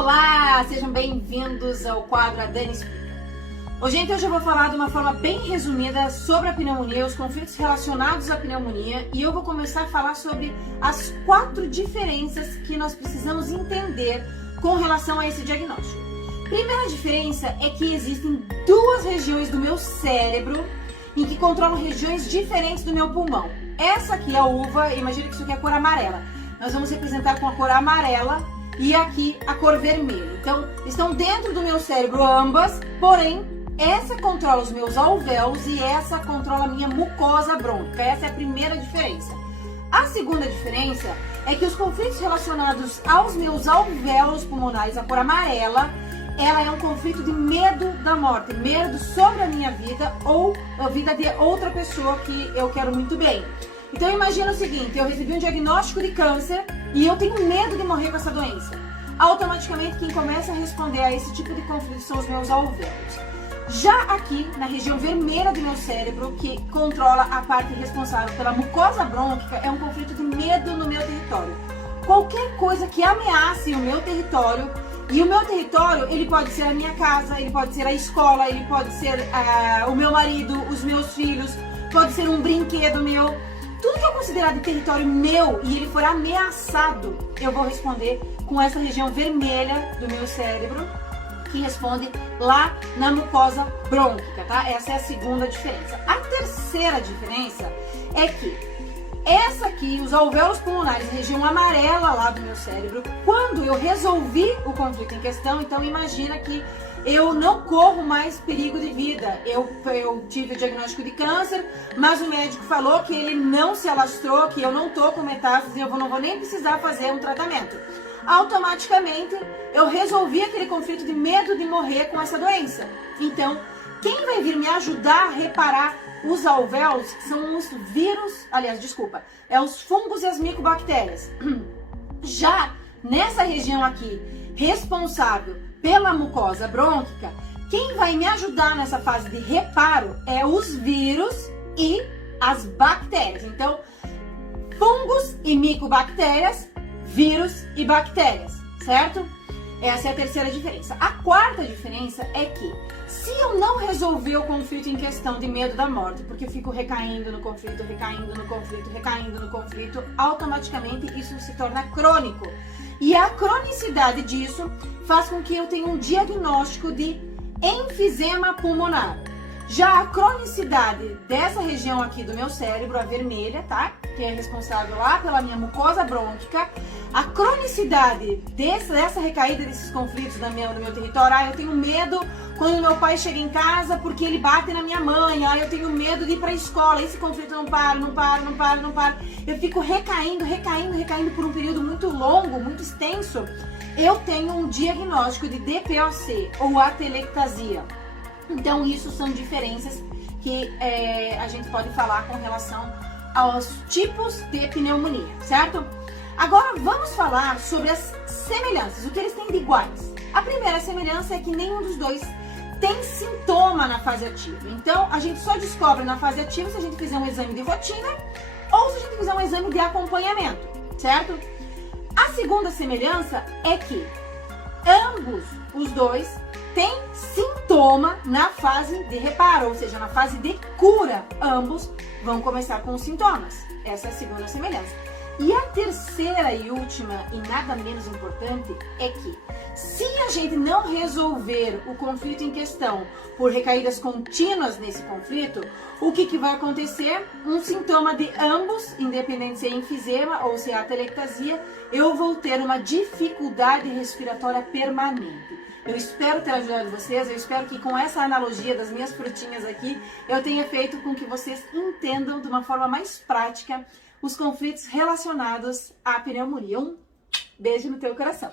Olá, sejam bem-vindos ao quadro A Dani Explica. Hoje eu vou falar de uma forma bem resumida sobre a pneumonia, os conflitos relacionados à pneumonia, e eu vou começar a falar sobre as 4 diferenças que nós precisamos entender com relação a esse diagnóstico. Primeira diferença é que existem 2 regiões do meu cérebro em que controlam regiões diferentes do meu pulmão. Essa aqui é a uva, imagina que isso aqui é a cor amarela. Nós vamos representar com a cor amarela e aqui a cor vermelha. Então, estão dentro do meu cérebro ambas, porém, essa controla os meus alvéolos e essa controla a minha mucosa brônquica. Essa é a primeira diferença. A segunda diferença é que os conflitos relacionados aos meus alvéolos pulmonares, a cor amarela, ela é um conflito de medo da morte, medo sobre a minha vida ou a vida de outra pessoa que eu quero muito bem. Então imagina o seguinte, eu recebi um diagnóstico de câncer e eu tenho medo de morrer com essa doença. Automaticamente quem começa a responder a esse tipo de conflito são os meus alvéolos. Já aqui na região vermelha do meu cérebro, que controla a parte responsável pela mucosa brônquica, é um conflito de medo no meu território. Qualquer coisa que ameace o meu território, e o meu território, ele pode ser a minha casa, ele pode ser a escola, ele pode ser o meu marido, os meus filhos, pode ser um brinquedo meu. Tudo que eu considerar de território meu e ele for ameaçado, eu vou responder com essa região vermelha do meu cérebro, que responde lá na mucosa brônquica, tá? Essa é a segunda diferença. A terceira diferença é que essa aqui, os alvéolos pulmonares, a região amarela lá do meu cérebro, quando eu resolvi o conflito em questão, então imagina que eu não corro mais perigo de vida. Eu tive o diagnóstico de câncer, mas o médico falou que ele não se alastrou, que eu não tô com metástase e eu não vou nem precisar fazer um tratamento. Automaticamente, eu resolvi aquele conflito de medo de morrer com essa doença. Então, quem vai vir me ajudar a reparar os alvéolos são os vírus, os fungos e as micobactérias. Já nessa região aqui, responsável pela mucosa brônquica, quem vai me ajudar nessa fase de reparo é os vírus e as bactérias. Então, fungos e micobactérias, vírus e bactérias, certo? Essa é a terceira diferença. A quarta diferença é que se eu não resolver o conflito em questão de medo da morte, porque eu fico recaindo no conflito, automaticamente isso se torna crônico. E a cronicidade disso faz com que eu tenha um diagnóstico de enfisema pulmonar. Já a cronicidade dessa região aqui do meu cérebro, a vermelha, tá? Que é responsável lá pela minha mucosa brônquica, a cronicidade dessa recaída desses conflitos no meu território, eu tenho medo quando meu pai chega em casa porque ele bate na minha mãe, eu tenho medo de ir pra escola, esse conflito não para. Eu fico recaindo por um período muito longo, muito extenso. Eu tenho um diagnóstico de DPOC, ou atelectasia. Então, isso são diferenças que a gente pode falar com relação aos tipos de pneumonia, certo? Agora, vamos falar sobre as semelhanças, o que eles têm de iguais. A primeira semelhança é que nenhum dos dois tem sintoma na fase ativa. Então, a gente só descobre na fase ativa se a gente fizer um exame de rotina ou se a gente fizer um exame de acompanhamento, certo? A segunda semelhança é que ambos os dois têm sintoma na fase de reparo, ou seja, na fase de cura. Ambos vão começar com os sintomas. Essa é a segunda semelhança. E a terceira e última, e nada menos importante, é que se a gente não resolver o conflito em questão por recaídas contínuas nesse conflito, o que vai acontecer? Um sintoma de ambos, independente se é enfisema ou se é atelectasia, eu vou ter uma dificuldade respiratória permanente. Eu espero ter ajudado vocês, eu espero que com essa analogia das minhas frutinhas aqui, eu tenha feito com que vocês entendam de uma forma mais prática os conflitos relacionados à pneumonia. Um beijo no teu coração.